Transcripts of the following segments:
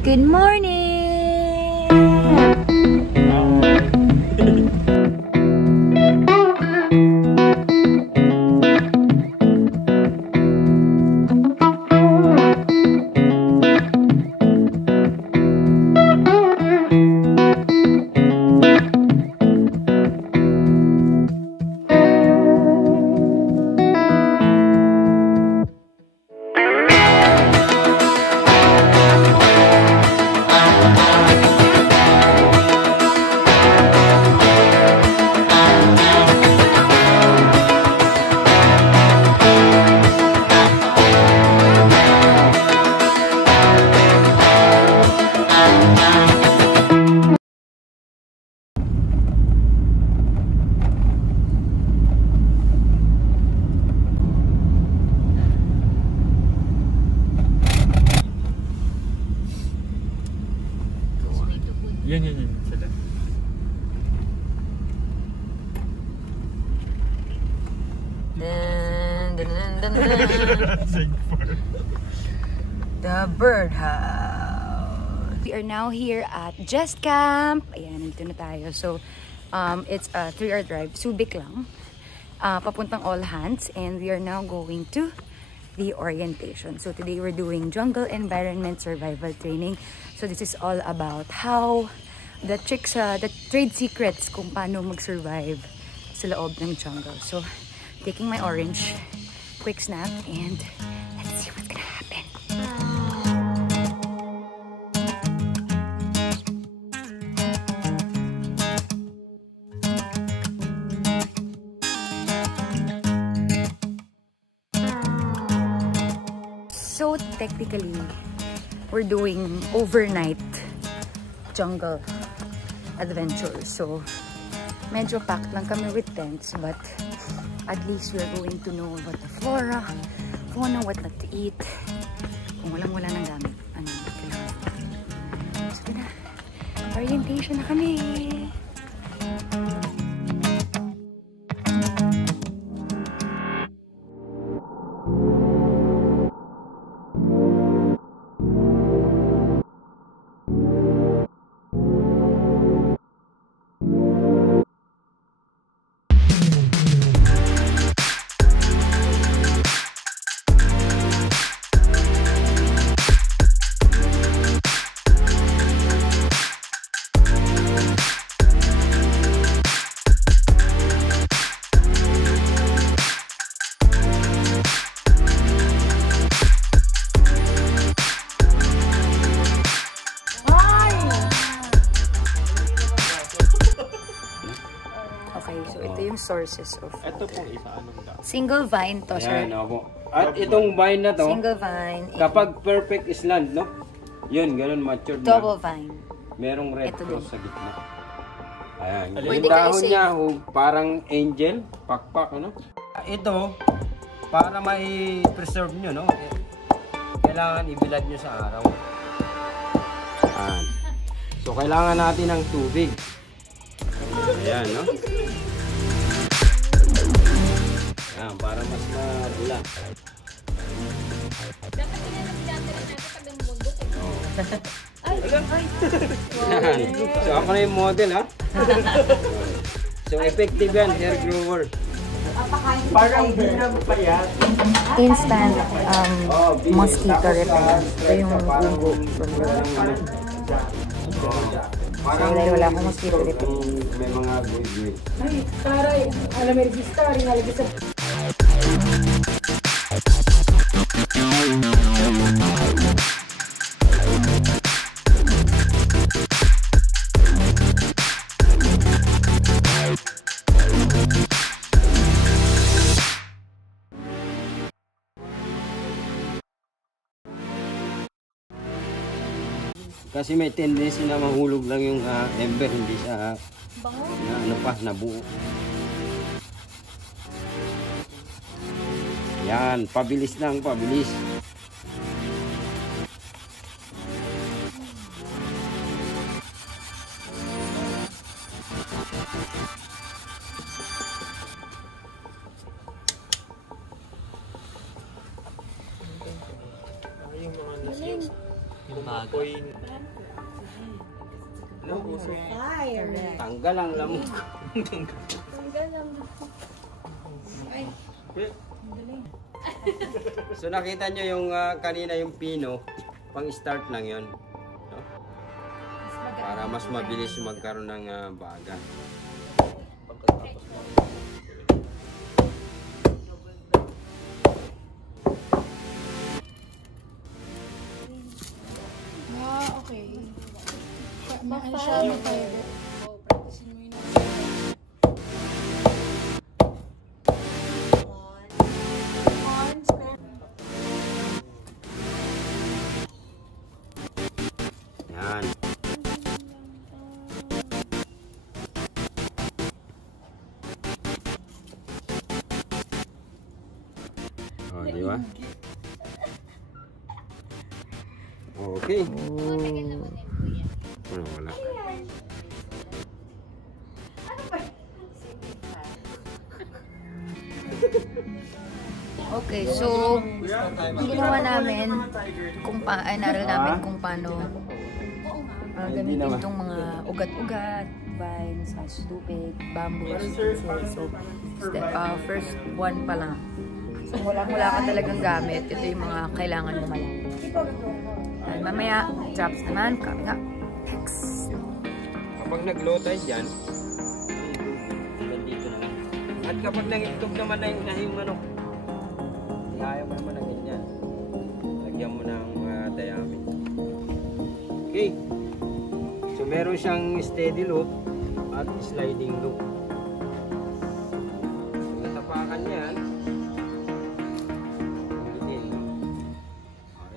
Good morning! Yan sila. The birdhouse. We are now here at Just Camp. Ayan, nandito na tayo. So, it's a 3-hour drive. Subic lang. Papuntang All Hands. And we are now going to the orientation. So, today we're doing jungle environment survival training. So, this is all about how the tricks, the trade secrets kung paano mag-survive sa loob ng jungle. So, taking my orange, quick snack, and let's see what's gonna happen. So, technically, we're doing overnight jungle adventure. So, medyo packed lang kami with tents, but at least we're going to know about the flora, fauna, what not to eat. Kung walang-wala ng gamit, ano kailangan. So, na. Orientation na kami. Sources of ito po isa anong daw? Single vine to, sir. Ayan, opo. At itong vine na to, single vine. kapag perfect island, no? Yun, ganun matured na. Double vine. Merong red Ito cross din. sa gitna. Ayan. Pwede Yung dahon kayo niya, parang angel, pakpak, ano? Ito, para mai-preserve nyo, no? Kailangan ibilad nyo sa araw. Ayan. So, kailangan natin ng tubig. Ayan, no? Ayan, para mas mabula. So, ako na yung model, ha? So, effective yan, hair grower. Parang bilang pa yan. Instant mosquito repellent. Ito yung bugo. Parang wala akong mosquito repellent. May mga guid-guid. Ay, taray. Alam mo, resista. Rinalagay sa... Kasi may tendency na mahulog lang yung ember, hindi siya na ano pa, nabuo. Yan, pabilis lang, pabilis. Apoy. Tanggal ang lamok. So nakita nyo yung kanina yung pino, pang start lang yon, no? Para mas mabilis magkaroon ng baga. Okay. Ano siya? Practicein mo yun. Yan. Oh, di ba? Okay. Wala. Okay, so ginawa namin naral namin kung paano gamitin itong mga ugat-ugat, vines, tubig, bamboo, so first one pa lang. So wala ka talagang gamit, ito yung mga kailangan mo malaman. And mamaya, drops naman, coming up. Next. Kapag nag-low tide dyan, dito na lang. At kapag nangitog naman na yung manok, ayaw mo naman na ganyan. Lagyan mo ng dayami. Okay. So meron siyang steady loop at sliding loop. So natapakan yan.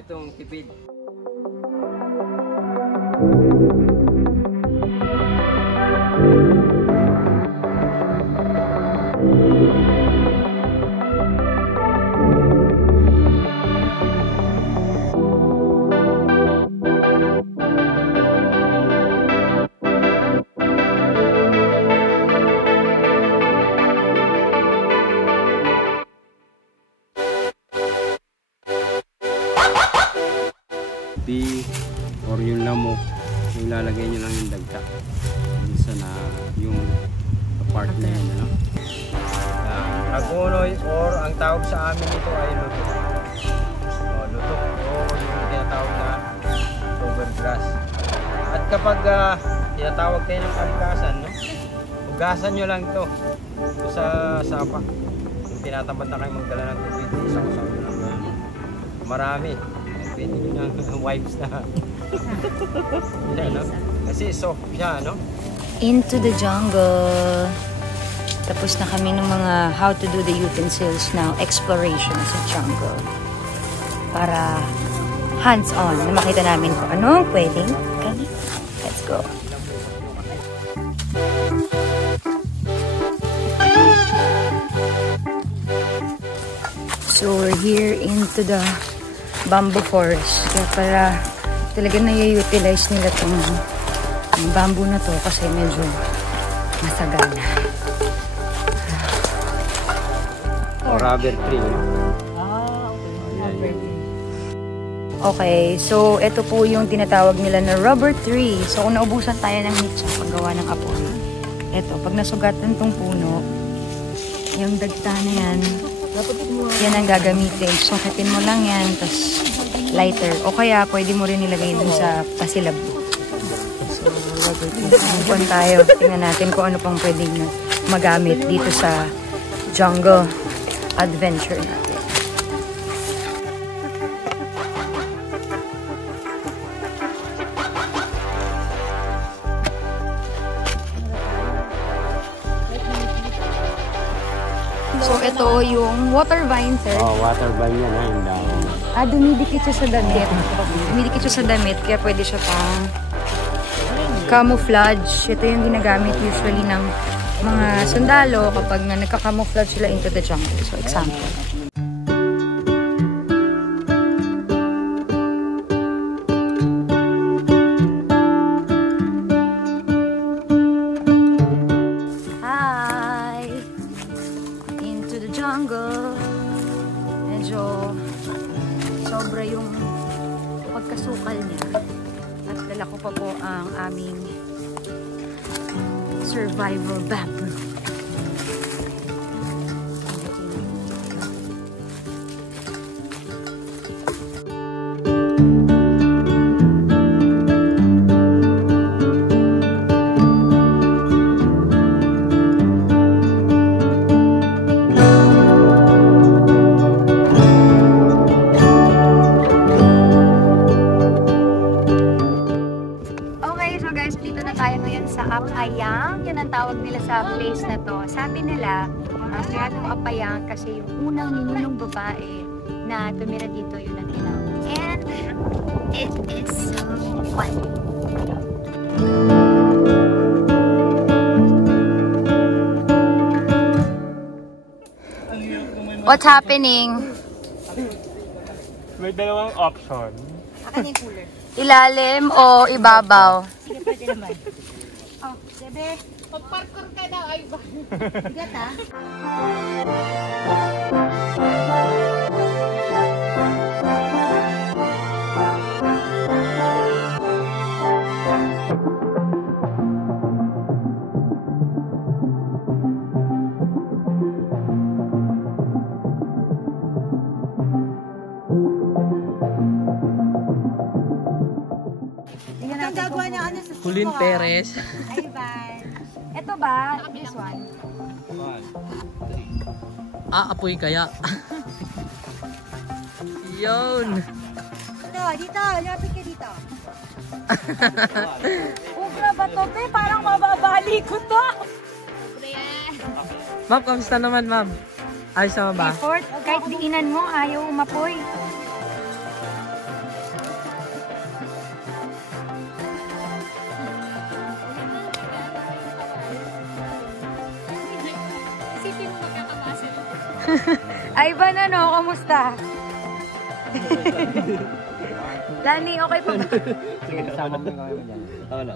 Itong tipid. Or yung lamok, ilalagay nyo lang yung dagta isa na yung part na yun, ano? Lagunoy, or ang tawag sa amin ito ay lutok. Lutok o yung tinatawag na overgrass. At kapag tinatawag kayo ng kalikasan, no? Hugasan nyo lang ito sa sapa. Kung tinatamad na kayo magdala ng tubig, isang-usap nyo lang. Marami. Pwede nyo ng wipes na. Yan, no? Kasi soft siya, no? Into the jungle. Tapos na kami ng mga how to do the utensils now. Exploration sa jungle. Para hands-on na makita namin kung ano pwedeng gawin. Let's go. So we're here into the bamboo forest. Kaya para talagang nai-utilize nila itong bamboo na to kasi medyo masagana. O rubber tree. Okay, so ito po yung tinatawag nila na rubber tree. So kung naubusan tayo ng hitsa paggawa ng apoy, ito, pag nasugatan tong puno, yung dagta na yan, yan ang gagamitin. Soketin mo lang yan, tapos lighter. O kaya, pwede mo rin nilagay dun sa pasilab. So, magpuan tayo. Tingnan natin kung ano pang pwedeng magamit dito sa jungle adventure natin. So, ito yung water vine, sir. Oh, water vine yan, ha? Yung dahon. Dumidikit siya sa damit. Dumidikit siya sa damit, kaya pwede siya pang camouflage. Ito yung ginagamit usually ng mga sundalo kapag nagka-camouflage sila into the jungle. So, example. Jungle. Medyo sobra yung pagkasukal niya. pa po ang aming survival bamboo. Apayang, yun ang tawag nila sa place na to. Sabi nila, kaya ito Apayang kasi yung unang ninunong babae na tumira dito, yun ang tinawag. And it is so fun. What's happening? May dalawang option. Akan yung cooler. Ilalim o ibabaw? Sige, pwede naman. Oh, bebe. Pag-parkour ka daw, ay ba? Bigat ha? Ang gagawa niya ano sa Kulin Perez. Ay ba? Ito ba? This one? Aapoy kaya. Yun. Ito, dito. Lapit ka dito. Ugra ba to? Parang mababali ko to. Ma'am, kamusta naman ma'am? Ayos naman ba? Effort, kahit diinan mo, ayaw umapoy. Ay ba na no? Kamusta? Lani, okay pa ba? Sige, sama mo kami dyan. Wala.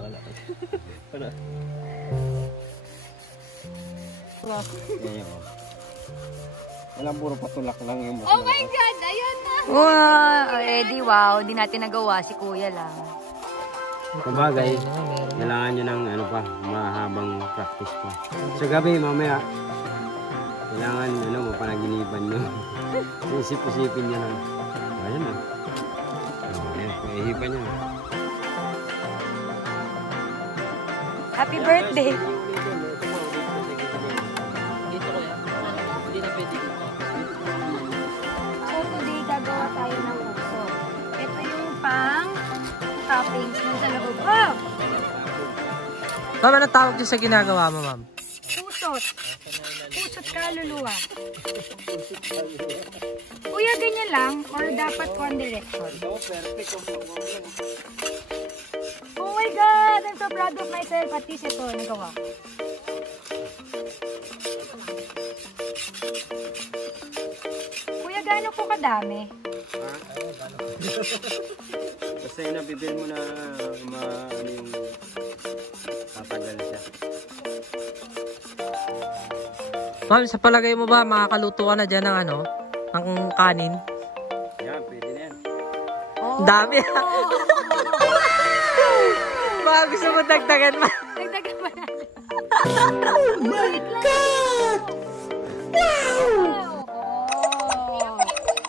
Wala, puro patulak lang yung Oh my God! Ayun na! Wow, already wow. Hindi natin nagawa, si kuya lang. Kumagay, kailangan nyo ng ano pa, mahabang practice pa. Sa gabi, mamaya, kailangan mo, panaginipan nyo. Isip-isipin nyo lang. Ayan na. Ayan, paihipan nyo. Happy birthday! So today, gagawa tayo ng puso. Ito yung pang toppings mo sa loob. Wow! Ma'am, anong tawag dyan sa ginagawa mo, ma'am? Pusot. Pusot kaluluwa. Kuya, ganyan lang? Or dapat one direction? Oh my God! I'm so proud of myself. At least ito, nagawa ko. Kuya, gaano po kadami? Basta yun, nabibili mo na ano yung tatagal siya. Ma'am, sa palagay mo ba, makakaluto ka na dyan ng ano? Ng kanin? Yan, pwede na yan. Oh. Dami ha? Baka gusto mo dagdagan ma? Dagdagan pa natin. Oh my God! Wow!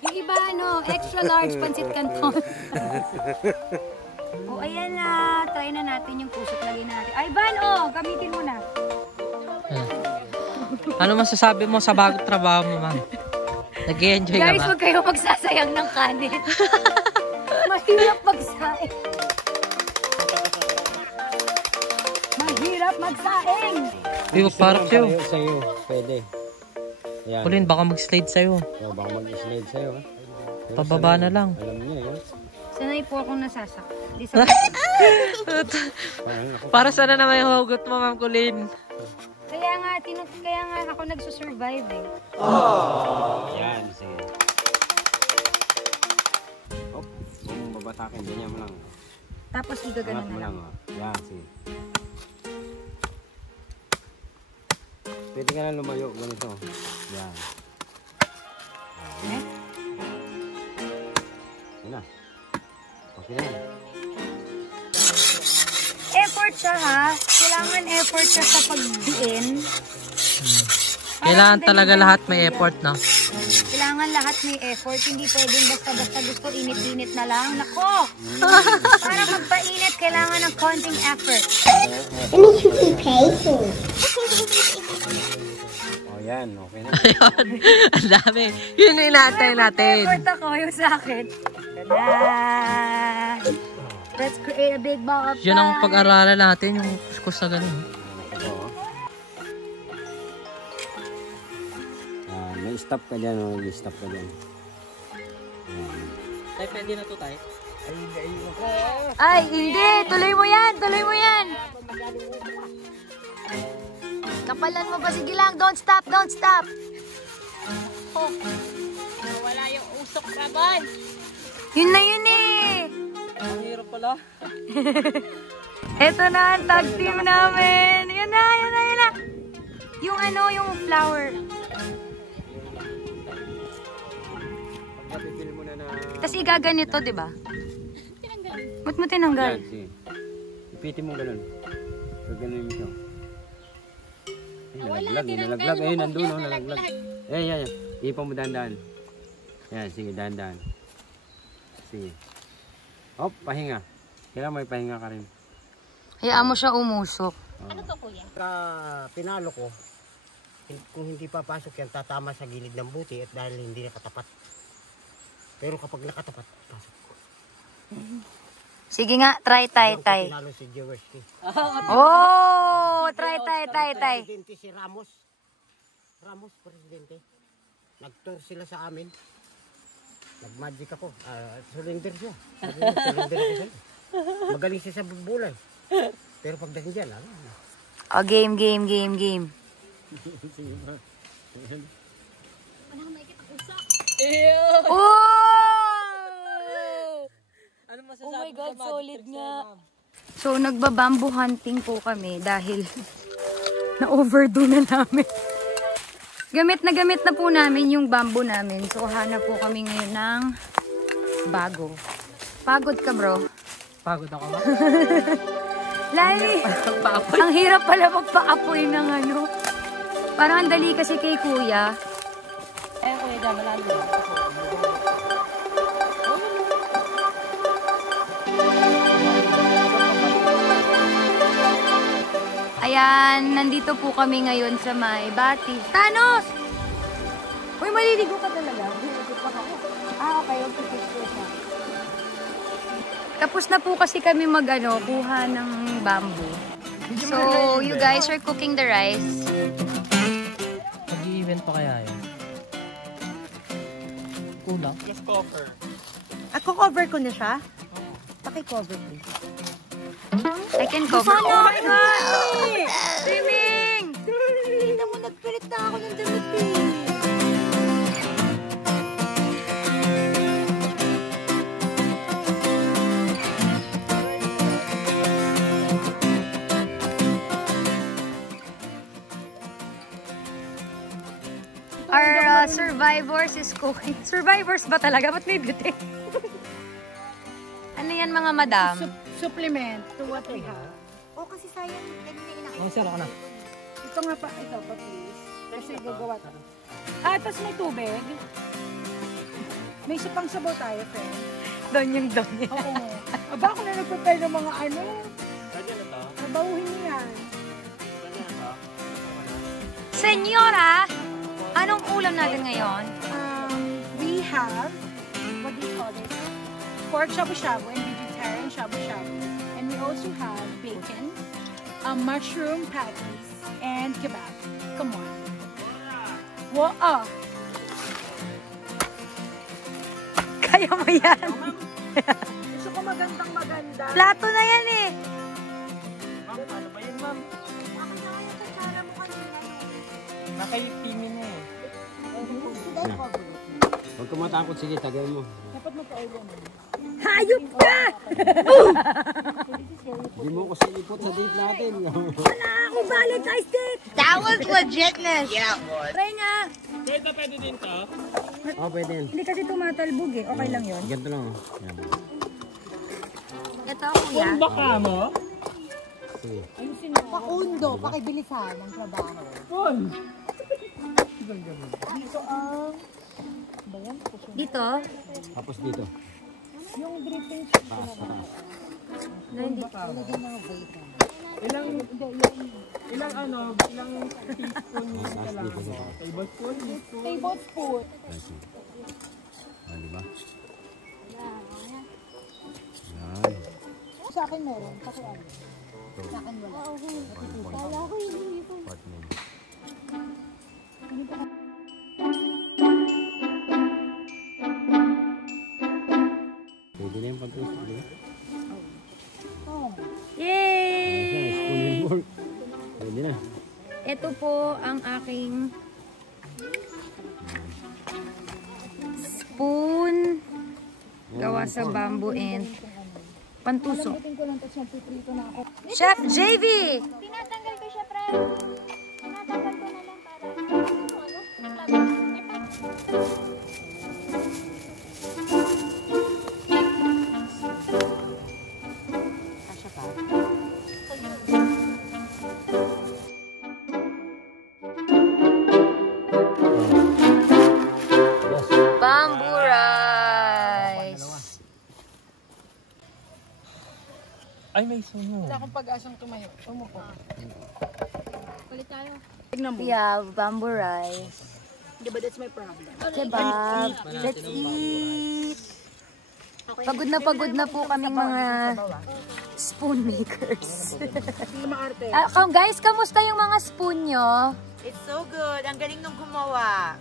Yung iba, ano, extra large pancit canton. Oh, ayan na. Try na natin yung pusot. Lagay na natin. Ay, Van, oh, gamitin mo na. Ano masasabi mo sa bagong trabaho mo, ma'am? Nag-i-enjoy ka ba? Guys, huwag kayo magsasayang ng kanin. Mahirap magsaing. Mahirap magsaing. Uy, parang sa'yo. Sa'yo, pwede. Yan. Kulin, baka mag-slide sa'yo. So, baka mag-slide sa'yo. Ha? Pababa na lang. Alam niya, yun. Sanay po akong nasasak. Para sana na may hugot mo, ma'am Kulin. Kaya nga ako nagsusurvive eh. Yan, sige. Oh, kung babatakin, ganyan mo lang. Tapos igagano Angat na mo lang. lang, oh. Yan, sige. Pwede ka na lumayo, ganito. Yan. Eh? Yan na. Okay na yan. Effort siya ha. Kailangan effort siya sa pagdiin. Kailangan talaga lahat may effort, no? Kailangan lahat may effort. Hindi pwedeng basta-basta gusto init-init na lang. Nako! Para magpainit, kailangan ng konting effort. Oh, yan. Okay na. Ayun. Ang dami. Yun yung inaantay natin. Effort ako yung sa akin. Tada! Let's create a big ball of Yun ang fire. pag-aralan natin, yung kuskus na ganun. May stop ka dyan, oh. May stop ka dyan. Tay, pwede na to, tay. Ay, hindi! Tuloy mo yan! Tuloy mo yan! Kapalan mo ba? Sige lang! Don't stop! Don't stop! Wala yung usok rabon. Yun na yun eh! Ang hirap pala. Ito na ang tag team namin! Yun na! Yun na! Yun na! Yung ano, yung flower. Pagpapipil mo na na... Tapos igaganito, di ba? Ba't mo tinanggal? Yan, sige. Ipitin mo ganun. Pag ganun mo siya. Nalaglag. Eh, nandun, oh, nalaglag. Yan. Ipan mo dahan-dahan. Yan, sige, dahan-dahan. Sige. Hop, pahinga. Kailangan may pahinga ka rin. Hayaan mo siya umusok. Ano to, kuya? Pinalo ko, kung hindi papasok yan, tatama sa gilid ng buti at dahil hindi nakatapat. Pero kapag nakatapat, pasok. Sige nga, try, tay. Pinalo si Jaworski. Oh! Try. Presidente si Ramos. Ramos, presidente. Nag-tour sila sa amin. Nag-magic ako. Surrender siya. Surrender ako siya. Magaling siya sa bulay. Pero pagdating dyan, Oh, game. Oh! Ano masasabi Oh my God, sa magic solid tricks nga. na, ma'am? So, nagbabamboo hunting po kami dahil na-overdo na namin. Gamit na po namin yung bamboo namin. So, hanap po kami ngayon ng bago. Pagod ka, bro. Pagod ako, ma'am. Lali, ang hirap pala magpa-apoy ng ano. Parang ang dali kasi kay kuya. Eh, kuya, dyan, malalim. Ayan, nandito po kami ngayon sa may Bati. Thanos! Uy, maliligo ka talaga. Okay, picture siya. Tapos na po kasi kami kuha ng bamboo. So, you guys are cooking the rice. Mag-i-event pa kaya yun? Kulang? Just cover. Ako cover ko na siya? Paki-cover please. I can cover. Oh my God! Swimming! Hindi mo nagpilit na ako ng damit eh. Our survivors is cooking. Survivors ba talaga? Ba't may beauty? Ano yan mga madam? Supplement to what we have. Oh, kasi sayang. Ang sir, ako na. Ito nga pa, ito pa please. Kasi gagawa ka. Tapos may tubig. May supang sabaw tayo, friend. Doon yung doon yan. Oo. Aba, ako na nag-prepare ng mga ano. Pwede na to? Nabawuhin niyo yan. Pwede na to? Senyora, anong ulam natin ngayon? We have, what do you call this? Pork shabu-shabu and vegetarian shabu-shabu. And we also have bacon, mushroom patties, and kebab. Come on. Wow! Kaya mo yan. Gusto ko magandang maganda. Plato na yan eh. Ma'am, ano ba yun, ma'am? Nakayitimin na eh. Huwag ka matakot, sige, tagay mo. Dapat magka-oil mo. Hayop ka! Hindi mo ko silipot sa date natin. Ako balik sa stick! That was legitness! Yeah, try nga. Pwede din to? Oh, pwede yan. Hindi kasi tumatalbog eh. Okay lang yun. Ganito lang. Oh. Yan. Ito kuya. Baka mo? Sige. Paundo, pakibilisan ng trabaho. Dito ang... Dito? Tapos dito. Yung dripping Taas, taas. No, hindi. Ilang teaspoon yung Taas dito sa taas. tablespoon? tablespoon. Di ba? Yan. Sa akin meron. Kasi ano? Sa akin wala. Partner. Pwede na yung pag-toast. Di ba? Yay! Spoon and fork. Pwede na. Ito po ang aking spoon gawa sa bamboo and pantusok. Chef JV! Tinatanggal ko siya, pre. Tinatanggal ko na lang para Bamboo rice. Ay, may suno. Wala akong pag-asang tumayo. Umupo. ulit tayo. Tignan mo. Yeah, bamboo rice. Diba that's my problem? Kebab. Let's eat. Pagod na po kaming mga spoon makers. Maarte. Guys, kamusta yung mga spoon nyo? It's so good. Ang galing nung gumawa.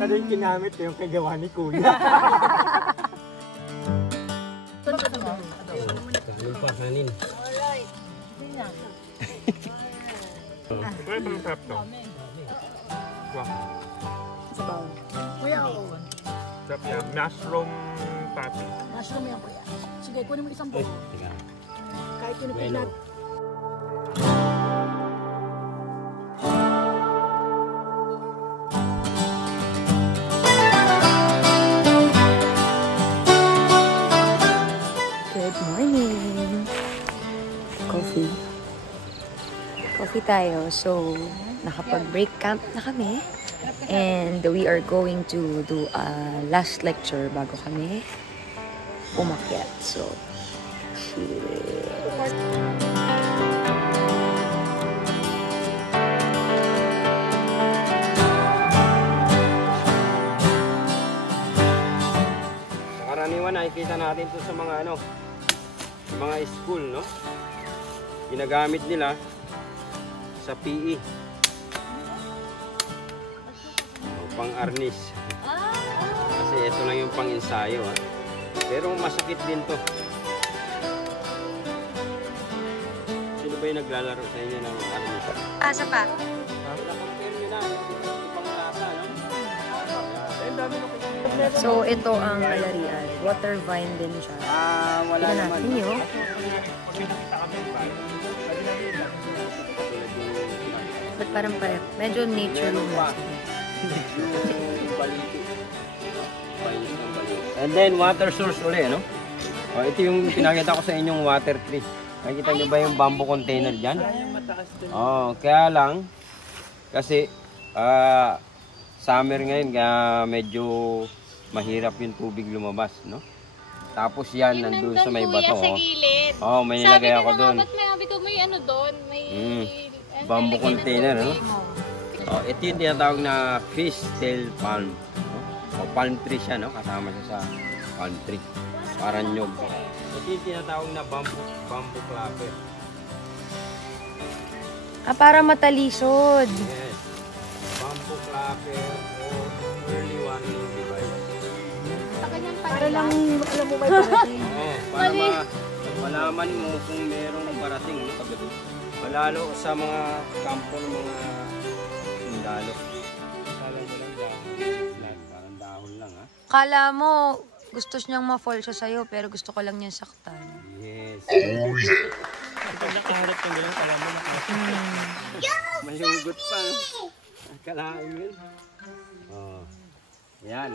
Ano yung kinamit yung kagawa ni Kuya? Kanin pa, kanin. Ito yung sarap to. Sabaw. Kuya ako. Sarap yan. Mushroom patty. Mushroom yan kuya. Sige, kunin mo isang buo. Teka. Kahit tinipid Bueno. natin. Good morning. Coffee. Coffee tayo. So, nakapag-break camp na kami. And we are going to do a last lecture bago kami umakyat. So, Karaniwan nakikita natin to sa mga mga school, no? Ginagamit nila sa PE. Pang-arnis. Kasi ito lang yung pang-ensayo, ha. Pero masakit din to. Sino ba yung naglalaro sa inyo ng arnis? asa pa? Na-compare nyo na yung pang-lasa, no? So, ito ang alarian. Water vine din siya. Wala Tignan naman. natin yun. Ba't parang parang? Medyo nature Meron room. pa. And then water source ulit, no? Oh, ito yung pinakita ko sa inyong water tree. Nakikita nyo ba yung bamboo container dyan? Oh, kaya lang kasi summer ngayon kaya medyo mahirap yung tubig lumabas, no? Tapos yan nandun sa may bato, sa oh. gilid. Oh, may nilagay ako doon. Ba't may ko may ano doon? May... Bamboo container, no? Oh, ito yung tinatawag na fish tail palm. No? O palm tree siya, no? Kasama siya sa palm tree. Parang nyog. Ito yung tinatawag na bamboo clapper. Para matalisod. Yes. Bamboo clapper o early warning device. Para lang alam mo may parating. Oh, para malaman mo kung merong parating, no? Malalo sa mga kampo ng mga sundalo. Kala mo lang dahon. Parang dahon lang, ha? Kala mo, gusto niyang ma-fall siya sa'yo, pero gusto ko lang niyang saktan. Yes. Pag nakaharap ng gano'n, pala mo May hugot pa, no? Kalahin yun. Oh. Yan.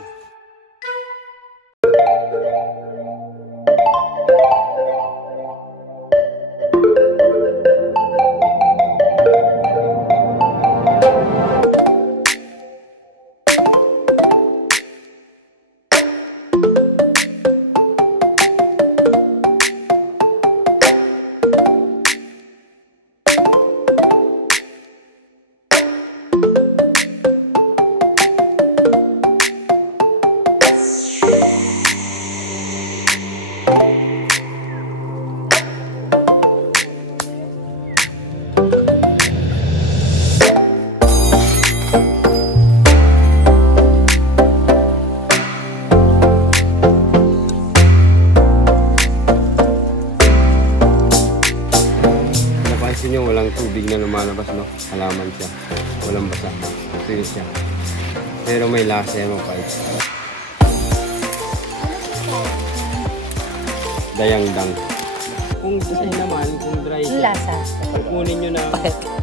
nyo, walang tubig na lumalabas, no? Halaman siya. Walang basa. Tuyo siya. Pero may lasa yan, mapait. Dayang-dang. Kung dry naman, kung dry siya, Lasa. kunin nyo na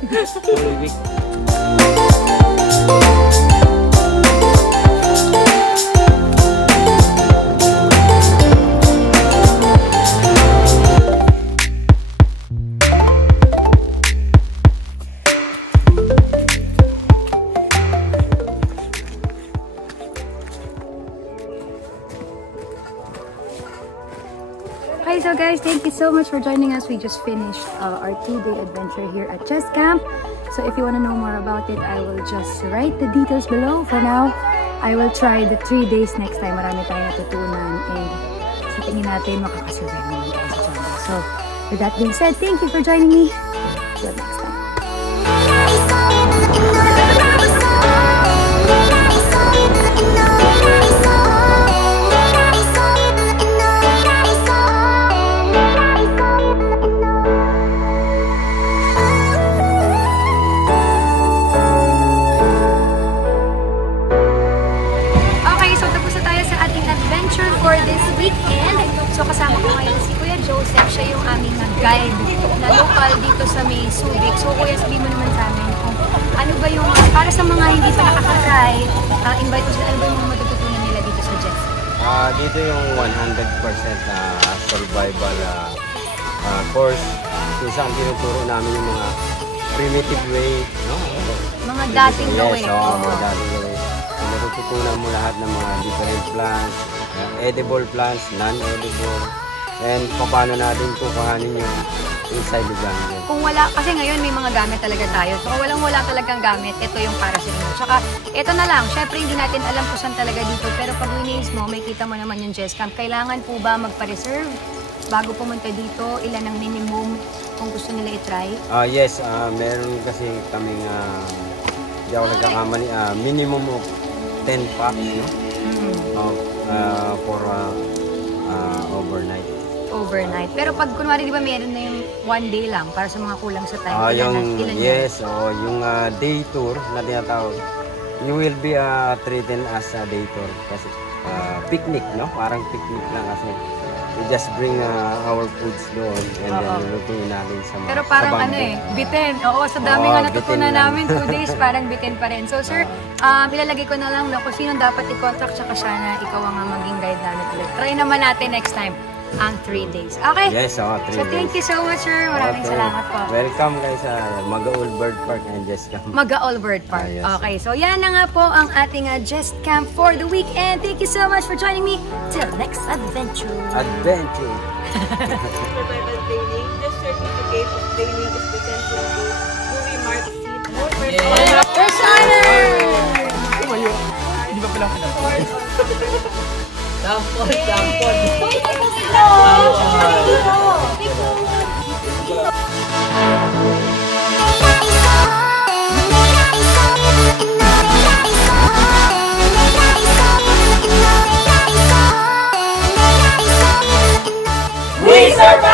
1 week. Okay, so guys, thank you so much for joining us. We just finished our 2-day adventure here at Just Camp. So if you want to know more about it, I will just write the details below. For now, I will try the 3 days next time. Marami tayong natutunan and sa tingin natin makakasurvive naman tayo sa jungle. So with that being said, thank you for joining me. Till next time. For this weekend. So kasama ko ngayon si Kuya Joseph. Siya yung aming guide na local dito sa may Subic. So Kuya, sabihin mo naman sa amin kung ano ba yung, para sa mga hindi pa nakaka-try, invite ko sila, ano ba yung mga matututunan nila dito sa Just? Dito yung 100% na survival course. Kung saan tinuturo namin yung mga primitive way, no? Mga dating way. way. Yes, mga dating way. So, natututunan mo lahat ng mga different plants, edible plants, non-edible, and paano natin kukuhanin yung inside the jungle. Kung wala, kasi ngayon may mga gamit talaga tayo. So kung wala talagang gamit, ito yung para sa inyo. Tsaka, ito na lang, syempre hindi natin alam kung saan talaga dito. Pero pag winis mo, may kita mo naman yung Just Camp. Kailangan po ba magpa-reserve bago pumunta dito? Ilan ang minimum kung gusto nila i-try? Yes, meron kasi kaming, hindi ako nagkakamali, minimum of 10 packs, no? For overnight. Overnight. Pero pag kunwari, di ba meron na yung 1 day lang para sa mga kulang sa time? Ilan Yes, yung day tour na tinatawag, you will be treated as a day tour. Kasi picnic, no? Parang picnic lang kasi we just bring our foods doon and then lulutuin natin sa mga Pero parang bitin. Oo, sa dami nga natutunan namin, 2 days, parang bitin pa rin. So sir, ilalagay ko na lang na kung sino dapat i-contact, tsaka siya na ikaw ang maging guide namin ulit. Try naman natin next time ang 3 days. Okay? Yes, 3 days. So thank you so much, sir. Maraming salamat po. Welcome guys sa Magaul Bird Park and Just Camp. Magaul Bird Park. Yes. Okay, so yan na nga po ang ating Just Camp for the weekend. Thank you so much for joining me. Till next adventure. Adventure. Survival training. This certificate of training is presented to Louis Mark Seat. First honor! Hindi ba pala pinapalay? Dampon. We survive!